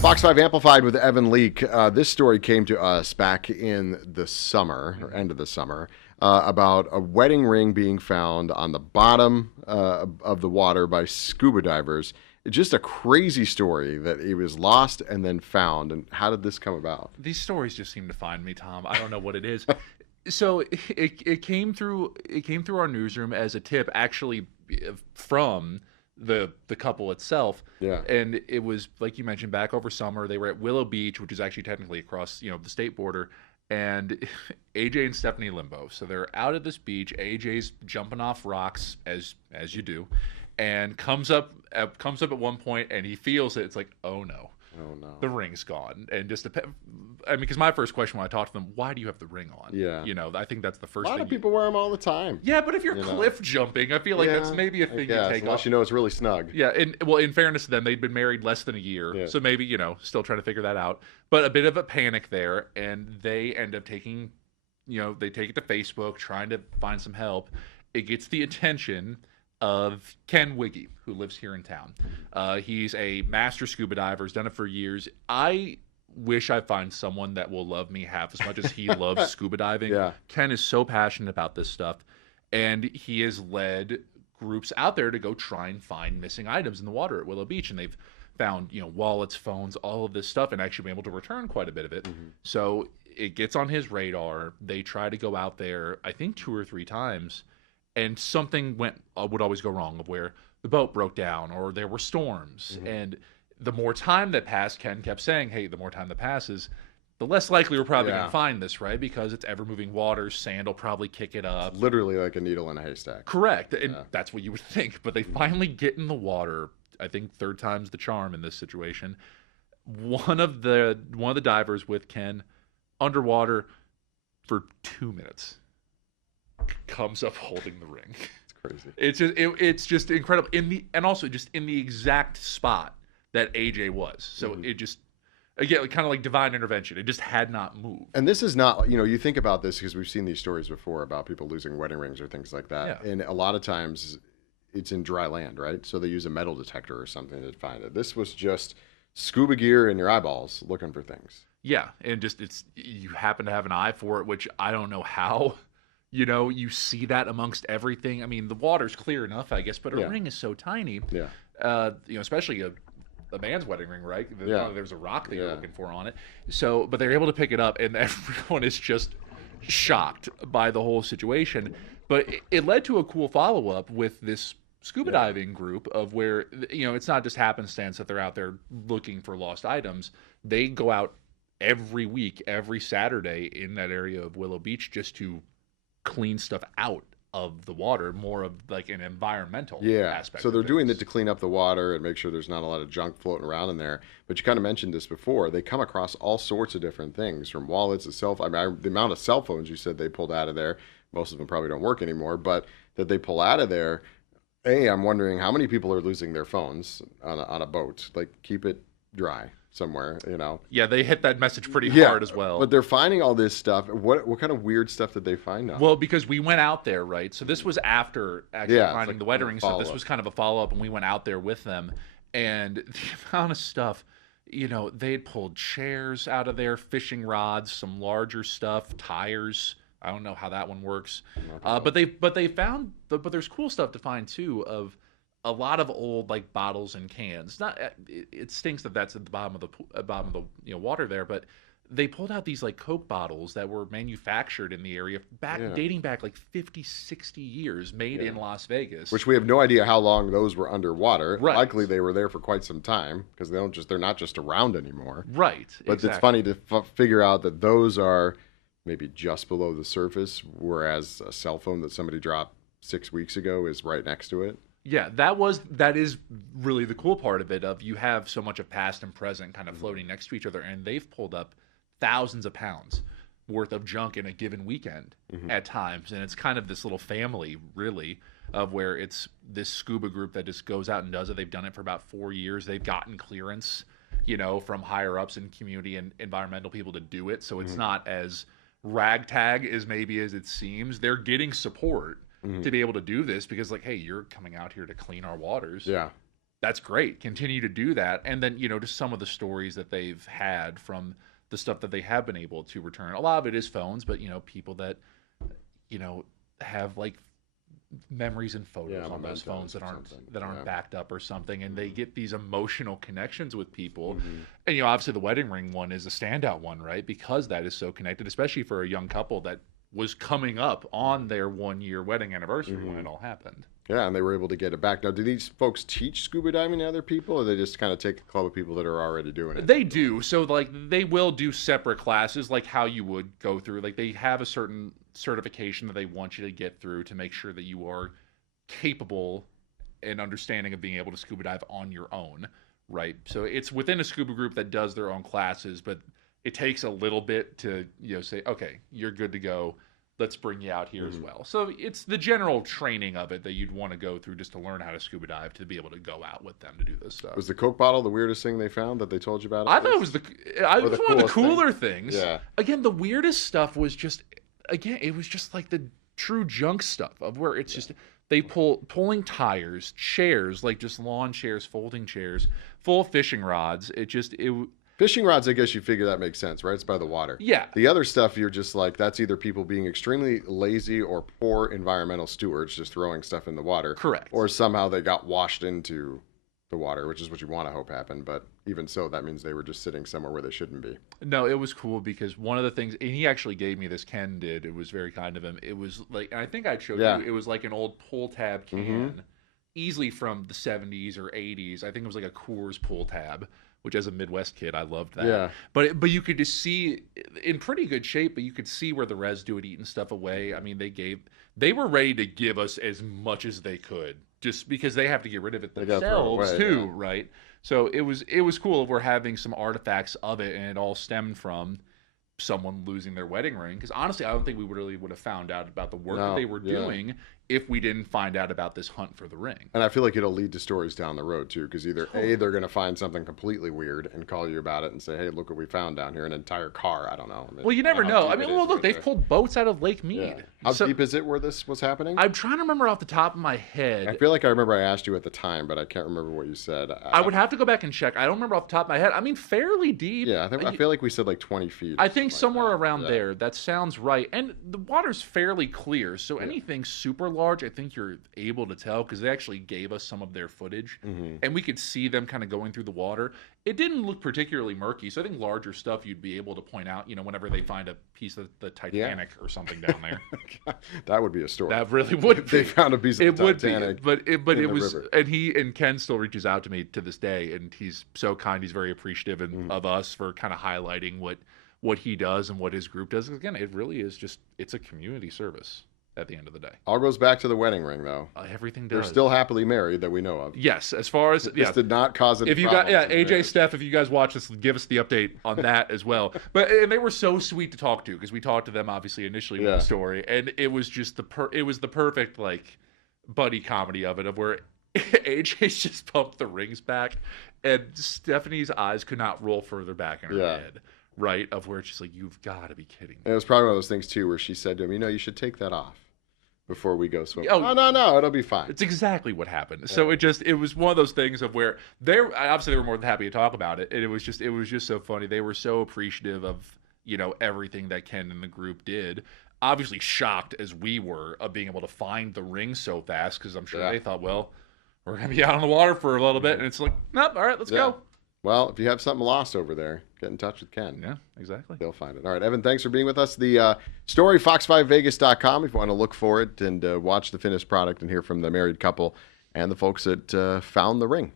Fox 5 Amplified with Evan Leake. This story came to us back in the summer, or end of the summer, about a wedding ring being found on the bottom of the water by scuba divers. It's just a crazy story that it was lost and then found. And how did this come about? These stories just seem to find me, Tom. I don't know what it is. So it came through our newsroom as a tip, actually, from the couple itself. Yeah. And it was, like you mentioned, back over summer. They were at Willow Beach, which is actually technically across, the state border. And AJ and Stephanie limbo. So they're out at this beach. AJ's jumping off rocks as you do, and comes up at one point, and he feels it. It's like, oh no. Oh, no. The ring's gone. And just, because my first question when I talked to them, why do you have the ring on? Yeah. I think that's the first A thing. lot of people wear them all the time. Yeah, but if you're cliff jumping, I feel like that's maybe a thing you take unless off. you know it's really snug. Yeah, and in fairness to them, they'd been married less than a year, so maybe, still trying to figure that out. But a bit of a panic there, and they end up taking, they take it to Facebook, trying to find some help. It gets the attention of Ken Wiggy, who lives here in town. He's a master scuba diver, has done it for years. I wish I find someone that will love me half as much as he loves scuba diving. Yeah. Ken is so passionate about this stuff, and he has led groups out there to go try and find missing items in the water at Willow Beach, and they've found, wallets, phones, all of this stuff, and actually been able to return quite a bit of it. Mm-hmm. So it gets on his radar. They try to go out there, I think 2 or 3 times, and something would always go wrong, of where the boat broke down or there were storms. Mm-hmm. And the more time that passed, Ken kept saying, hey, the more time that passes, the less likely we're probably going to find this, right? Because it's ever-moving water. Sand will probably kick it up. It's literally like a needle in a haystack. Correct. And that's what you would think. But they finally get in the water. I think 3rd time's the charm in this situation. One of the divers with Ken underwater for 2 minutes comes up holding the ring. It's crazy. It's just incredible. And also just in the exact spot that AJ was. So it just, again, kind of like divine intervention. It just had not moved. And this is not, you think about this because we've seen these stories before about people losing wedding rings or things like that. Yeah. And a lot of times it's in dry land, right? So they use a metal detector or something to find it. This was just scuba gear in your eyeballs looking for things. Yeah. And just, you happen to have an eye for it, which I don't know how. You see that amongst everything. I mean, the water's clear enough, I guess, but a ring is so tiny. Yeah. Especially a man's wedding ring, right? There's a rock that you're looking for on it. So, but they're able to pick it up, and everyone is just shocked by the whole situation. But it led to a cool follow-up with this scuba diving group of where, it's not just happenstance that they're out there looking for lost items. They go out every week, every Saturday in that area of Willow Beach just to clean stuff out of the water, more of like an environmental aspect. So they're doing it to clean up the water and make sure there's not a lot of junk floating around in there. But you kind of mentioned this before. They come across all sorts of different things, from wallets to cell phones. The amount of cell phones you said they pulled out of there, most of them probably don't work anymore, but that they pull out of there. I'm wondering how many people are losing their phones on a boat. Like, keep it dry somewhere, Yeah, they hit that message pretty hard as well. But they're finding all this stuff. What kind of weird stuff did they find now? Well, because we went out there, right? So this was after actually finding like the wedding ring stuff. This was kind of a follow-up, and we went out there with them. And the amount of stuff, they had pulled chairs out of there, fishing rods, some larger stuff, tires. I don't know how that one works. But they found, but there's cool stuff to find too, of a lot of old like bottles and cans. Not it stinks that that's at the bottom of the water there, but they pulled out these like Coke bottles that were manufactured in the area dating back like 50, 60 years, made in Las Vegas. Which we have no idea how long those were underwater. Right. Likely they were there for quite some time because they're not just around anymore. Right. But It's funny to figure out that those are maybe just below the surface, whereas a cell phone that somebody dropped 6 weeks ago is right next to it. Yeah, that is really the cool part of it, of you have so much of past and present kind of floating next to each other, and they've pulled up thousands of pounds worth of junk in a given weekend at times. And it's kind of this little family, really, of where it's this scuba group that just goes out and does it. They've done it for about 4 years. They've gotten clearance, from higher ups and community and environmental people to do it. So it's not as ragtag as maybe as it seems. They're getting support to be able to do this because, like, hey, you're coming out here to clean our waters. Yeah. that's great. Continue to do that. And then, just some of the stories that they've had from the stuff that they have been able to return. A lot of it is phones, but, people that, have like memories and photos on those phones that aren't backed up or something, and they get these emotional connections with people. And obviously the wedding ring one is a standout one, right? Because that is so connected, especially for a young couple that was coming up on their 1-year wedding anniversary when it all happened. Yeah, and they were able to get it back. Now, do these folks teach scuba diving to other people, or they just kind of take a club of people that are already doing it? They do. So, like, they will do separate classes, like how you would go through. Like, they have a certain certification that they want you to get through to make sure that you are capable and understanding of being able to scuba dive on your own, right? So it's within a scuba group that does their own classes, but it takes a little bit to, say, okay, you're good to go. Let's bring you out here as well. So it's the general training of it that you'd want to go through just to learn how to scuba dive, to be able to go out with them to do this stuff. Was the Coke bottle the weirdest thing they found that they told you about? I thought it was one of the cooler things. Yeah. Again, the weirdest stuff was just, it was just like the true junk stuff of where it's just, they pulling tires, chairs, like just lawn chairs, folding chairs, full of fishing rods. Fishing rods, I guess you figure that makes sense, right? It's by the water. Yeah. The other stuff, you're just like, that's either people being extremely lazy or poor environmental stewards just throwing stuff in the water. Correct. Or somehow they got washed into the water, which is what you want to hope happened. But even so, that means they were just sitting somewhere where they shouldn't be. No, it was cool because one of the things, and he actually gave me this, Ken did, it was very kind of him. It was like, and I think I showed you, it was like an old pull tab can, easily from the 70s or 80s. I think it was like a Coors pull tab, which as a Midwest kid, I loved that. Yeah. But you could just see in pretty good shape, but you could see where the residue had eaten stuff away. I mean, they were ready to give us as much as they could, just because they have to get rid of it themselves too, right? So it was cool. We're having some artifacts of it, and it all stemmed from someone losing their wedding ring. Because honestly, I don't think we really would have found out about the work that they were doing if we didn't find out about this hunt for the ring. And I feel like it'll lead to stories down the road too, because either A, they're going to find something completely weird and call you about it and say, hey, look what we found down here, an entire car. I don't know. Well, you never know. I mean, look, they've pulled boats out of Lake Mead. Yeah. How deep is it where this was happening? I'm trying to remember off the top of my head. I feel like I remember I asked you at the time, but I can't remember what you said. I would have to go back and check. I don't remember off the top of my head. I mean, fairly deep. Yeah, I feel like we said like 20 feet. I think somewhere around there. That sounds right. And the water's fairly clear, so anything super large, I think you're able to tell, because they actually gave us some of their footage, and we could see them kind of going through the water. It didn't look particularly murky, so I think larger stuff you'd be able to point out, whenever they find a piece of the Titanic or something down there. That would be a story. That really would be. They found a piece of the Titanic. But it was, river. And Ken still reaches out to me to this day, and he's so kind. He's very appreciative of us for kind of highlighting what he does and what his group does. Again, it really is just, it's a community service at the end of the day. All goes back to the wedding ring, though. Everything does. They're still happily married that we know of. Yes, as far as this did not cause any if you got AJ, Steph, if you guys watch this, give us the update on that as well. And they were so sweet to talk to, because we talked to them obviously initially with the story, and it was just it was the perfect like buddy comedy of it, of where AJ's just pumped the rings back, and Stephanie's eyes could not roll further back in her head. Right, of where it's just like, you've got to be kidding me. And it was probably one of those things too where she said to him, you should take that off before we go swimming. Oh, no, it'll be fine. It's exactly what happened. Yeah. So it was one of those things of where they were more than happy to talk about it, and it was just so funny. They were so appreciative of everything that Ken and the group did. Obviously shocked as we were of being able to find the ring so fast, because I'm sure they thought, well, we're gonna be out on the water for a little bit, and it's like, nope, all right, let's go. Well, if you have something lost over there, get in touch with Ken. Yeah, exactly. They'll find it. All right, Evan, thanks for being with us. The story, fox5vegas.com, if you want to look for it and watch the finished product and hear from the married couple and the folks that found the ring.